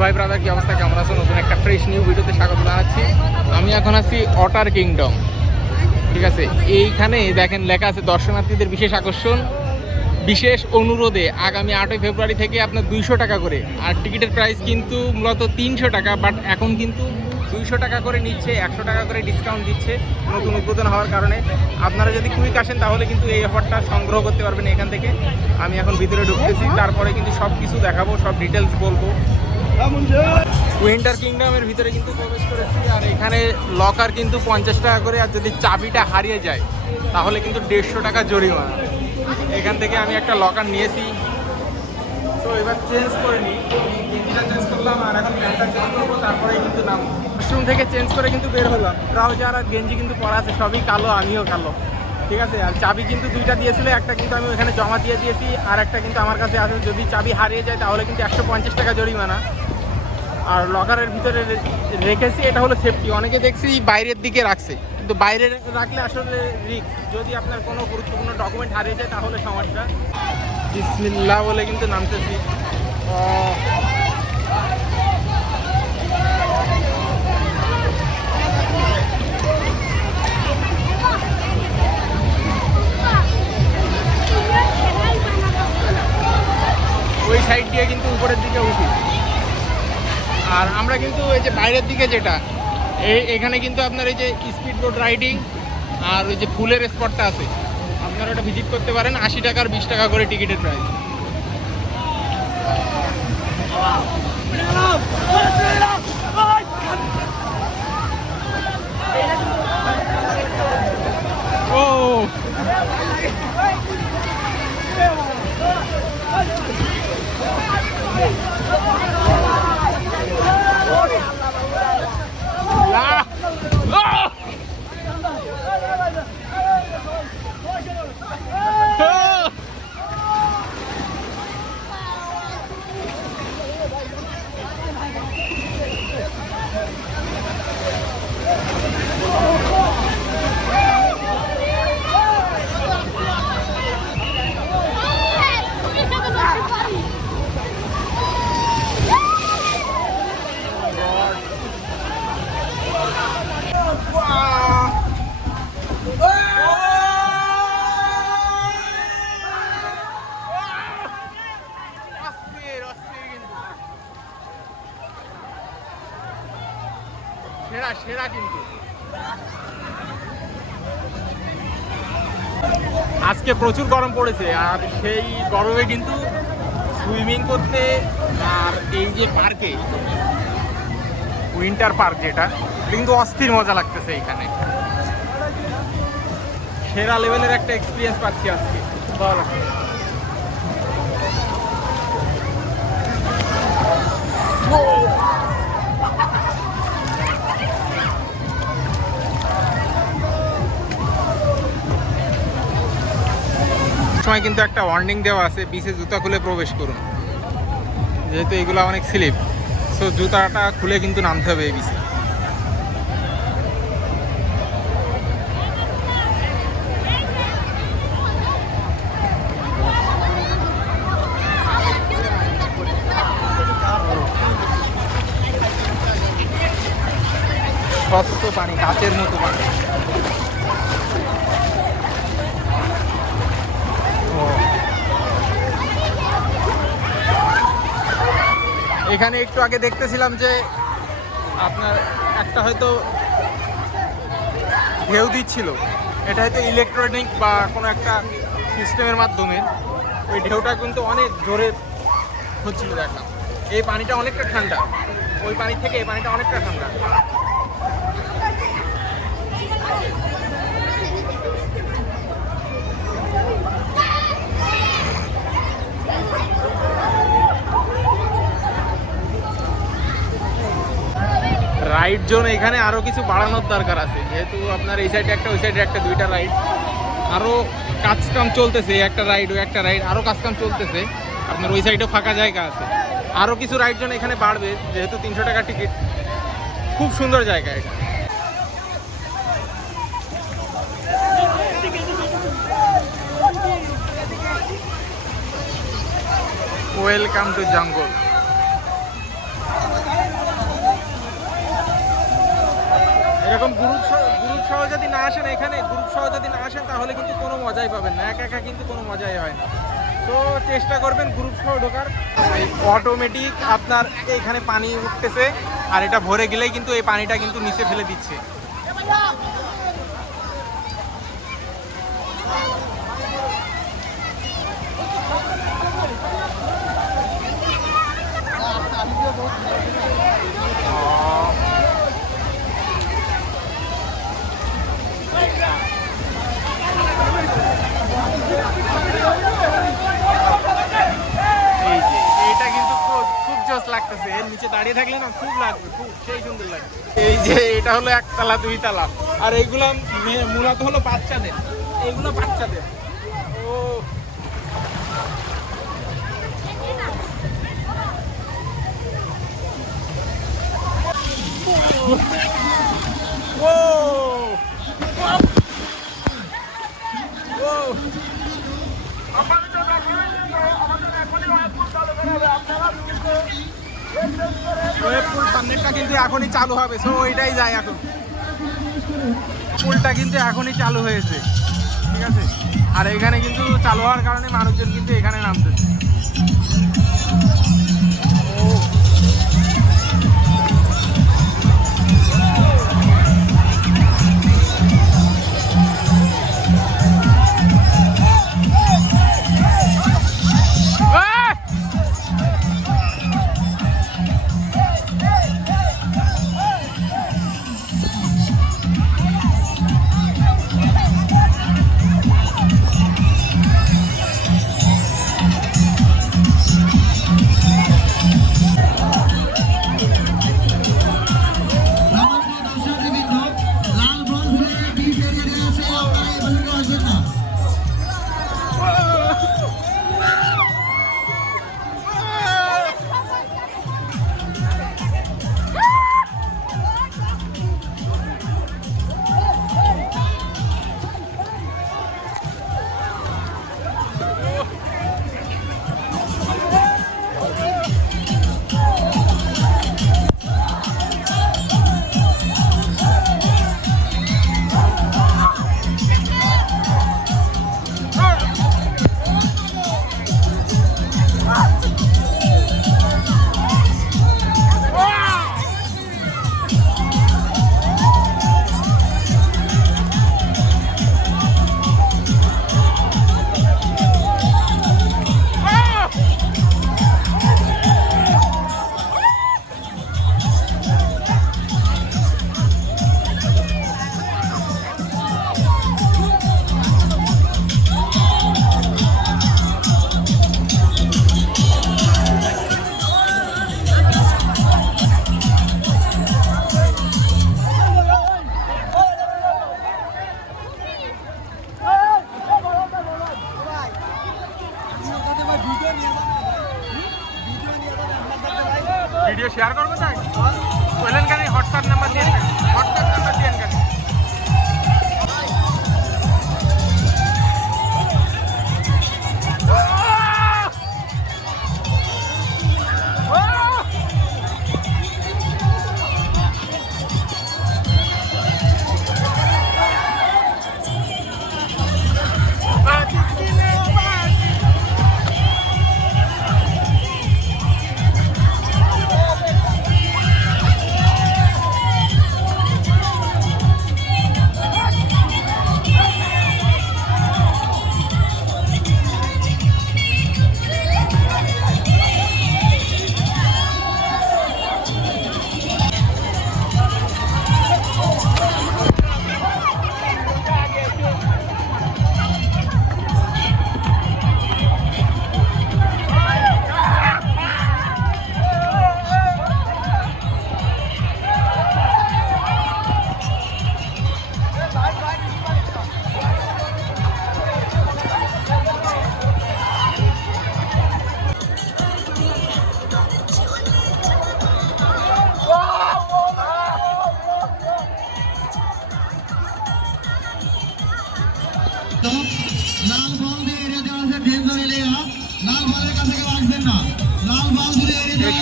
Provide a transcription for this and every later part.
ভাই ব্রাদার, কি অবস্থা, কেমন আছো? নতুন একটা ফ্রেশ নিউ ভিডিওতে স্বাগত জানাচ্ছি। আমি এখন আছি অটার কিংডম, ঠিক আছে। এইখানে দেখেন লেখা আছে দর্শনার্থীদের বিশেষ আকর্ষণ, বিশেষ অনুরোধে আগামী 8ই ফেব্রুয়ারি থেকে আপনার 200 টাকা করে। আর টিকিটের প্রাইস কিন্তু মূলত 300 টাকা, বাট এখন কিন্তু 200 টাকা করে নিচ্ছে, 100 টাকা করে ডিসকাউন্ট দিচ্ছে নতুন উদ্বোধন হওয়ার কারণে। আপনারা যদি কুইক আসেন তাহলে কিন্তু এই অফারটা সংগ্রহ করতে পারবেন এখান থেকে। আমি এখন ভিতরে ঢুকতেছি, তারপরে কিন্তু সব কিছু দেখাবো, সব ডিটেলস বলবো। উইন্টার কিংডমের ভিতরে কিন্তু প্রবেশ করেছি, আর এখানে লকার কিন্তু 50 টাকা করে, আর যদি চাবিটা হারিয়ে যায় তাহলে কিন্তু 150 টাকা জরিমানা। এখান থেকে আমি একটা লকার নিয়েছি, তো এবার চেঞ্জ করে নিই। গেঞ্জিটা চেঞ্জ করলাম আর এখন প্যান্টটা চেঞ্জ করবো, তারপরে কিন্তু নাম ওয়াশরুম থেকে চেঞ্জ করে কিন্তু বের হলাম। ট্রাউজার আর গেঞ্জি কিন্তু পরা আছে, সবই কালো, আমিও কালো, ঠিক আছে। আর চাবি কিন্তু দুইটা দিয়েছিল, একটা কিন্তু আমি ওখানে জমা দিয়ে দিয়েছি, আর একটা কিন্তু আমার কাছে আছে। যদি চাবি হারিয়ে যায় তাহলে কিন্তু 150 টাকা জরিমানা। আর লকারের ভিতরে রেখেছি, এটা হলো সেফটি। অনেকে দেখছি বাইরের দিকে রাখছে, কিন্তু বাইরে রাখলে আসলে রিস্ক। যদি আপনার কোনো গুরুত্বপূর্ণ ডকুমেন্ট হারিয়ে যায় তাহলে সমস্যা। বিসমিল্লাহ বলে কিন্তু নামতেছি। ওই সাইড দিয়ে কিন্তু উপরের দিকে উঠি। আর আমরা কিন্তু এই যে বাইরের দিকে যেটা, এখানে কিন্তু আপনার এই যে স্পিড বোট রাইডিং আর ওই যে ফুলের স্পটটা আছে, আপনারা ওটা ভিজিট করতে পারেন। 80 টাকা আর 20 টাকা করে টিকিটের প্রাইস। ও সেরা সেরা কিন্তু আজকে প্রচুর গরম পড়েছে, আর সেই গরমে কিন্তু সুইমিং করতে আর এই যে পার্কে, উইন্টার পার্ক যেটা, কিন্তু অস্থির মজা লাগতেছে। এখানে সেরা লেভেলের একটা এক্সপিরিয়েন্স পাচ্ছি আজকে, ভালো লাগছে। সময় কিন্তু একটা ওয়ার্নিং দেওয়া আছে, বিচে জুতা খুলে প্রবেশ করুন, যেহেতু এগুলো অনেক স্লিপ, সো জুতাটা খুলে কিন্তু নামতে হবে এই বিচে। স্বচ্ছ পানি, কাচের মতো পানি। এখানে একটু আগে দেখতেছিলাম যে আপনার একটা হয়তো ঢেউ দিচ্ছিল, এটা হয়তো ইলেকট্রনিক বা কোনো একটা সিস্টেমের মাধ্যমে ওই ঢেউটা কিন্তু অনেক জোরে হচ্ছিল। দেখলাম এই পানিটা অনেকটা ঠান্ডা, ওই পানি থেকে এই পানিটা অনেকটা ঠান্ডা। রাইড জোন এখানে আরও কিছু বাড়ানোর দরকার আছে, যেহেতু আপনার এই সাইডে একটা, ওই সাইডে একটা, দুইটা রাইড। আরও কাজকাম চলতেছে, একটা রাইড, ওই একটা রাইড, আরও কাজকাম চলতেছে। আপনার ওই সাইডেও ফাঁকা জায়গা আছে, আরও কিছু রাইড জোন এখানে বাড়বে, যেহেতু 300 টাকা টিকিট। খুব সুন্দর জায়গা এটা। ওয়েলকাম টু জঙ্গল। এরকম গ্রুপ সহ যদি না আসেন, এখানে গ্রুপ সহ যদি না আসেন তাহলে কিন্তু কোনো মজাই পাবেন না, একা একা কিন্তু কোনো মজাই হয় না। তো চেষ্টা করবেন গ্রুপ সহ ঢোকার। অটোমেটিক আপনার এইখানে পানি উঠতেছে, আর এটা ভরে গেলেই কিন্তু এই পানিটা কিন্তু নিচে ফেলে দিচ্ছে। লাগতেছে এর নিচে দাঁড়িয়ে থাকলে না খুব লাগবে, খুব সেই সুন্দর লাগবে। এই যে এটা হলো একতলা 2 তলা, আর এইগুলো মূলত হলো বাচ্চাদের, এইগুলো বাচ্চাদের। ও সামনেরটা কিন্তু এখনই চালু হবে, সো ওইটাই যায় এখন। পুলটা কিন্তু এখনই চালু হয়েছে, ঠিক আছে। আর এখানে কিন্তু চালু হওয়ার কারণে মানুষজন কিন্তু এখানে নামতেছে। ভিডিও শেয়ার করবো তাই বললেন কেন? হোয়াটসঅ্যাপ নাম্বার দিয়ে হোয়াটসঅ্যাপ নাম্বার দিয়ে কেন?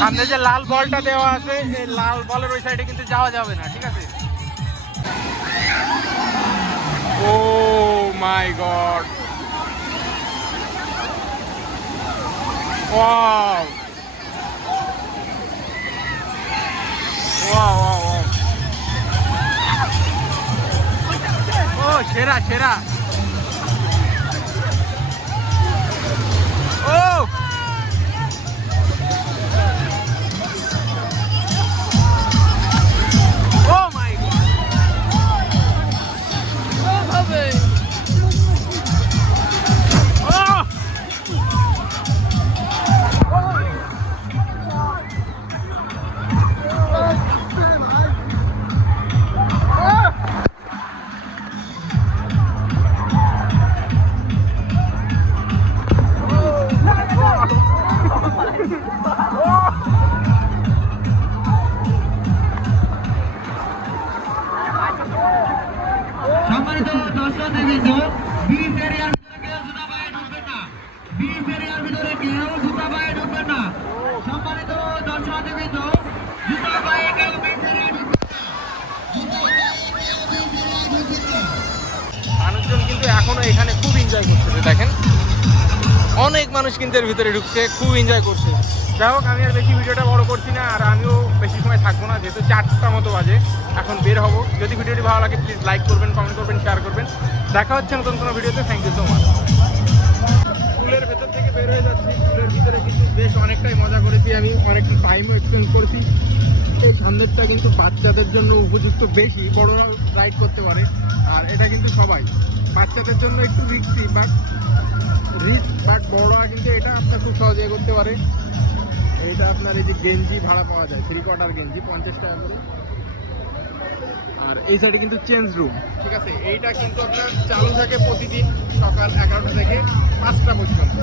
সামনে যে লাল বলটা দেওয়া আছে, এই লাল বলের ওই সাইডে কিন্তু যাওয়া যাবে না, ঠিক আছে। ও মাই গড, ওয়াও ওয়াও ওয়াও, ও সেরা সেরা, ও ও মাই গড, সম্মানিত দর্শকবৃন্দ, বিচ এরিয়ার ভিতরে কেউ জুতা পায়ে ঢুকবেন না। বিচ এরিয়ার ভিতরে কেউ জুতা পায়ে ঢুকবেন না। সম্মানিত দর্শকবৃন্দ, জুতা পায়ে কেউ বিচ এরিয়ায় ঢুকবেন না। জুতা পায়ে কেউ বিচ এরিয়ায় ঢুকবেন না। মানুষজন কিন্তু এখনো এখানে খুব এনজয় করতেছে, দেখেন অনেক মানুষ কিন্তু এর ভিতরে ঢুকছে, খুব এনজয় করছে। যাই হোক, আমি আর বেশি ভিডিওটা বড় করছি না, আর আমিও বেশি সময় থাকবো না, যেহেতু 4টা মতো বাজে, এখন বের হবো। যদি ভিডিওটি ভালো লাগে প্লিজ লাইক করবেন, কমেন্ট করবেন, শেয়ার করবেন। দেখা হচ্ছে নতুন কোনো ভিডিওতে। Thank you so much. স্কুলের ভেতর থেকে বের হয়ে যাচ্ছি, স্কুলের ভিতরে কিন্তু বেশ অনেকটাই মজা করেছি, আমি অনেকটা টাইমও এক্সপেন্ড করেছি। এই সামনেরটা কিন্তু বাচ্চাদের জন্য উপযুক্ত, বেশি বড়রা রাইড করতে পারে, আর এটা কিন্তু সবাই বাচ্চাদের জন্য একটু রিস্কি, বাট বড়রা কিন্তু এটা আপনার খুব সহজে করতে পারে। এইটা আপনার এই যে গেঞ্জি ভাড়া পাওয়া যায়, 3/4 গেঞ্জি 50 টাকা করে। আর এই সাইডে কিন্তু চেঞ্জ রুম, ঠিক আছে। এইটা কিন্তু আপনার চালু থাকে প্রতিদিন সকাল 11টা থেকে 5টা পর্যন্ত।